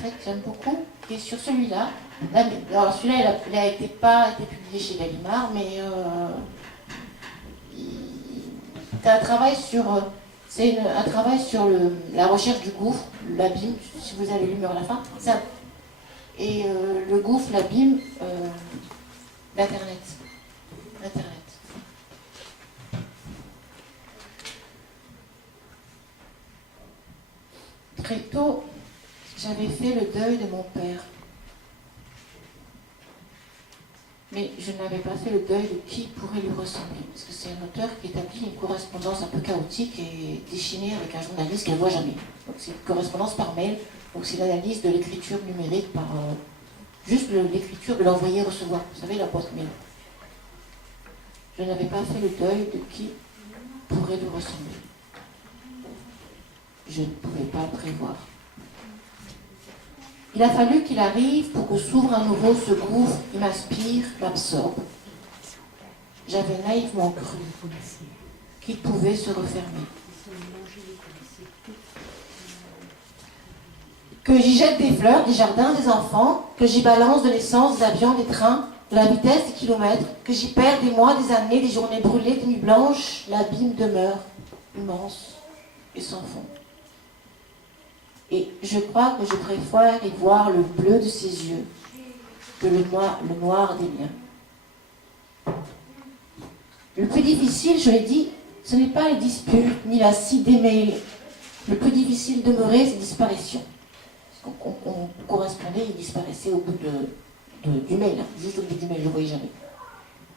extrait que j'aime beaucoup, qui est sur celui-là. Alors celui-là, il n'a pas été publié chez Gallimard, mais c'est un travail sur, un travail sur la recherche du gouffre, l'abîme, si vous avez lu Mur à la fin. Et le gouffre, l'abîme, l'Internet. Internet. Très tôt, j'avais fait le deuil de mon père. Mais je n'avais pas fait le deuil de qui pourrait lui ressembler. Parce que c'est un auteur qui établit une correspondance un peu chaotique et déchaînée avec un journaliste qu'elle ne voit jamais. Donc c'est une correspondance par mail. Donc c'est l'analyse de l'écriture numérique par juste l'écriture de l'envoyer-recevoir. Vous savez, la boîte mail. Je n'avais pas fait le deuil de qui pourrait lui ressembler. Je ne pouvais pas le prévoir. Il a fallu qu'il arrive pour que s'ouvre à nouveau ce gouffre qui m'inspire, m'absorbe. J'avais naïvement cru qu'il pouvait se refermer. Que j'y jette des fleurs, des jardins, des enfants, que j'y balance de l'essence, des avions, des trains, de la vitesse des kilomètres, que j'y perds des mois, des années, des journées brûlées, des nuits blanches, l'abîme demeure immense et sans fond. Et je crois que je préfère y voir le bleu de ses yeux que le noir des miens. Le plus difficile, je l'ai dit, ce n'est pas les disputes, ni la scie des mails. Le plus difficile demeurait ses disparitions. Parce qu'on correspondait, il disparaissait au bout du mail, juste au bout du mail, je ne le voyais jamais.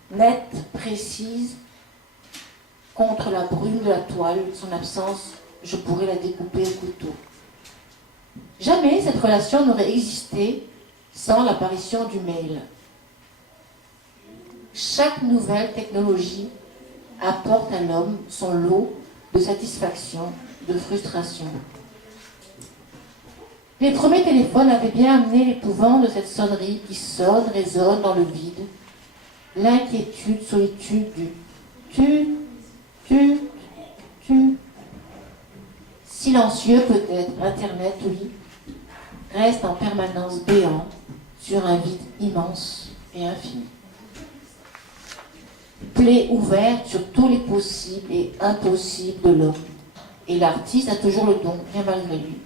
Nette, précise, contre la brume de la toile, son absence, je pourrais la découper au couteau. Jamais cette relation n'aurait existé sans l'apparition du mail. Chaque nouvelle technologie apporte à l'homme son lot de satisfaction, de frustration. Les premiers téléphones avaient bien amené l'épouvante de cette sonnerie qui sonne, résonne dans le vide. L'inquiétude, solitude du tu. Silencieux peut-être, Internet, oui, reste en permanence béant sur un vide immense et infini. Plaie ouverte sur tous les possibles et impossibles de l'homme. Et l'artiste a toujours le don, bien malgré lui,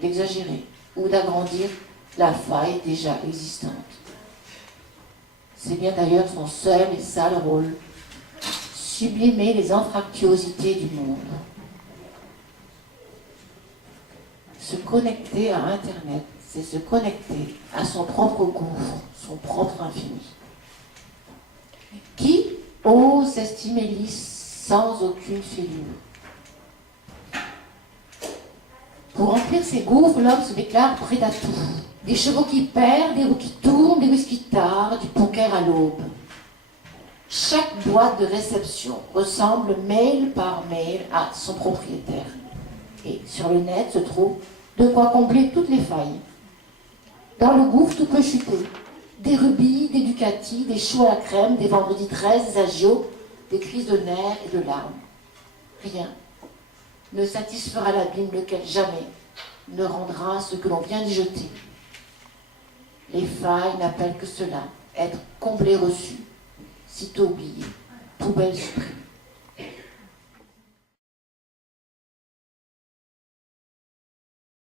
d'exagérer ou d'agrandir la faille déjà existante. C'est bien d'ailleurs son seul et sale rôle, sublimer les anfractuosités du monde. Se connecter à Internet, c'est se connecter à son propre gouffre, son propre infini. Qui ose s'estimer lisse sans aucune fêlure? Pour remplir ses gouffres, l'homme se déclare prêt à tout. Des chevaux qui perdent, des roues qui tournent, des whisky tard, du poker à l'aube. Chaque boîte de réception ressemble mail par mail à son propriétaire. Et sur le net se trouve de quoi combler toutes les failles. Dans le gouffre, tout peut chuter. Des rubis, des Ducati, des choux à la crème, des vendredis 13, des agios, des crises de nerfs et de larmes. Rien ne satisfera l'abîme, lequel jamais ne rendra ce que l'on vient d'y jeter. Les failles n'appellent que cela, être comblé reçu, sitôt oublié, poubelle supprimée.